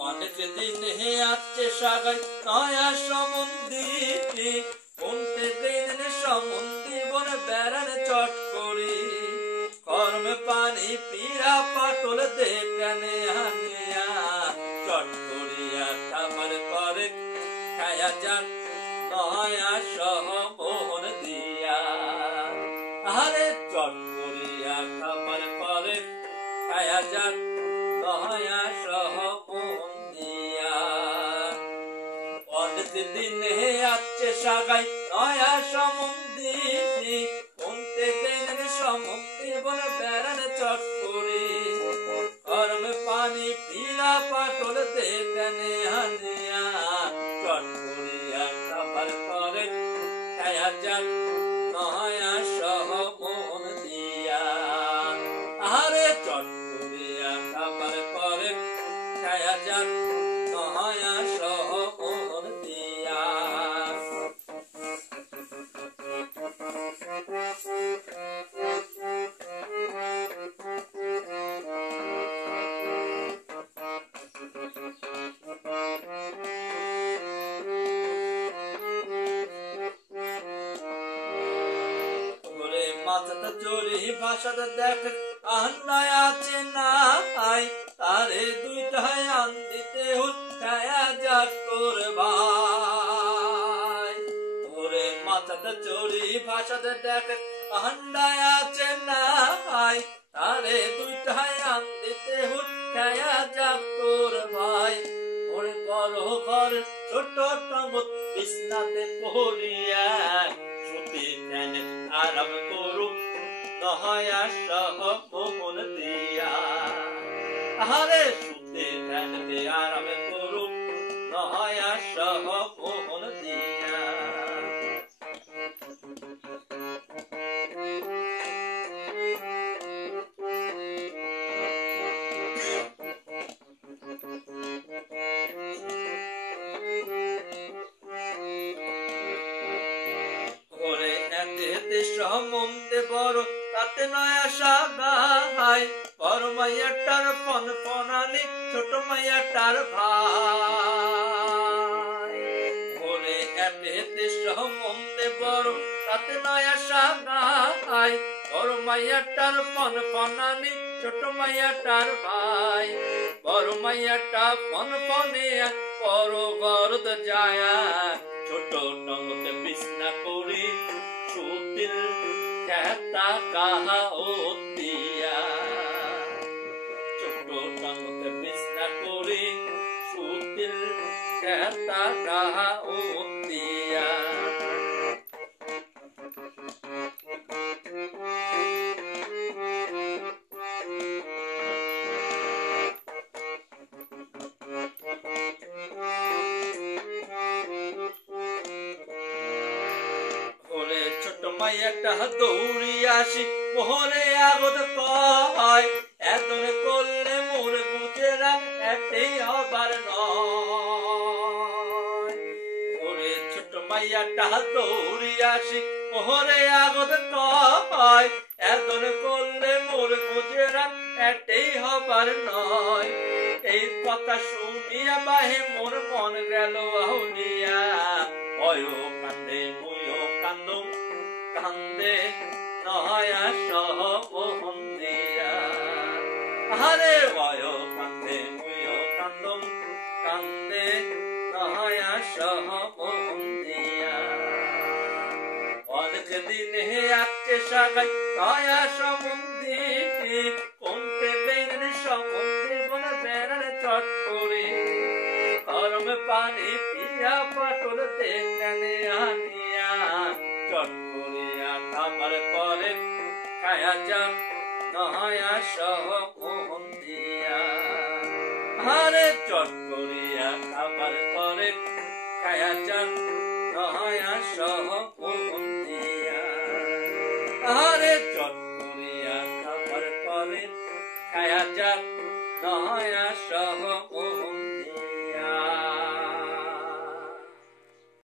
অনেক দিন হে আছে সাগাই নয়া সমুন্দি কোনতে দিন সমুন্দি বনে বেড়ান চট করি কর্মে পানি পিরা পাটল দে টানে হানিয়া চট করিয়া খাবার পরে খায়া যান নয়া সহ মোহন দিয়া আরে চট করিয়া খাবার পরে খায়া যান নয়া সহ মোহন দিয়া অনেক দিন হে আছে সাগাই নয়া সমুন্দি কোনতে দিন সমুন্দি বনে বেড়ান চট করি কর্মে পানি পিলা পাটল দে টানে হানিয়া চট করিয়া খাবার পরে খায়া যান নয়া সহ মোহন দিয়া আরে চট করিয়া খাবার পরে খায়া যান নয়া সহ মোহন দিয়া মাথাটা চোরি ভাষাটা দেখ আন্নায় আছে নাই তারে দুইটাই আন দিতে হুৎখায়া যাক তোর ভাই ওরে মাথাটা চোরি ভাষাটা দেখ আন্নায় আছে নাই তারে দুইটাই আন দিতে হুৎখায়া যাক তোর ভাই ওরে বড় ঘর ছোট টঙ্গত বিছনাতে পড়িয়া সুতি ধ্যানে আরাম করুক নয়া সহ মোহন দিয়া আরে সুতে ধ্যানে আরাম করুক নয়া সহ মোহন দিয়া সম্বন্ধে বড় তাতে নয়া সাগাই বড় মাইয়াটার পন পনানি ছোট মাইয়াটার ভাই ওরে এতে সম্বন্ধে বড় তাতে নয়া সাগাই বড় মাইয়াটার পন পনানি ছোট মাইয়াটার ভাই বড় মাইয়াটা পন পনিয়া বড় গরদ যায়া ছোট টঙ্গতে বিছনা করি সুতিল कहता कहा ओ दिया ছোট টঙ্গতে বিছনা করি সুতিল कहता कहा ओ दिया মাইয়াটা দৌড়ি আসি মোহরে আগত কয় এতন করলে মোর বুঝেরাম একটাই হবার নয় ওরে ছোট মাইয়াটা দৌড়ি আসি মোহরে আগত কয় এতন করলে মোর বুঝেরাম একটাই হবার নয় এই কথা শুনিয়া বাহে মোর মন গেল আহুলিয়া অয়ো কান্দে মুয়ো কান্দুম কান্দে নয়া সহ মোহন দিয়া আরে ভয় কান্দে মুয়ো কান্দুম কান্দে নয়া সহ মোহন দিয়া অনেক দিন হে আছে সাগাই নয়া সমুন্দি কোনতে বেড়ে সমুন্দি বনে বেড়ান চট করি কর্মে পানি পিয়া পাটল দে টানে আনিয়া চট করিয়া খাবার পরে খায়া যান নয়া সহ মোহন দিয়া আরে চট করিয়া খাবার পরে খায়া যান নয়া সহ মোহন দিয়া আরে চট করিয়া খাবার পরে খায়া যান নয়া সহ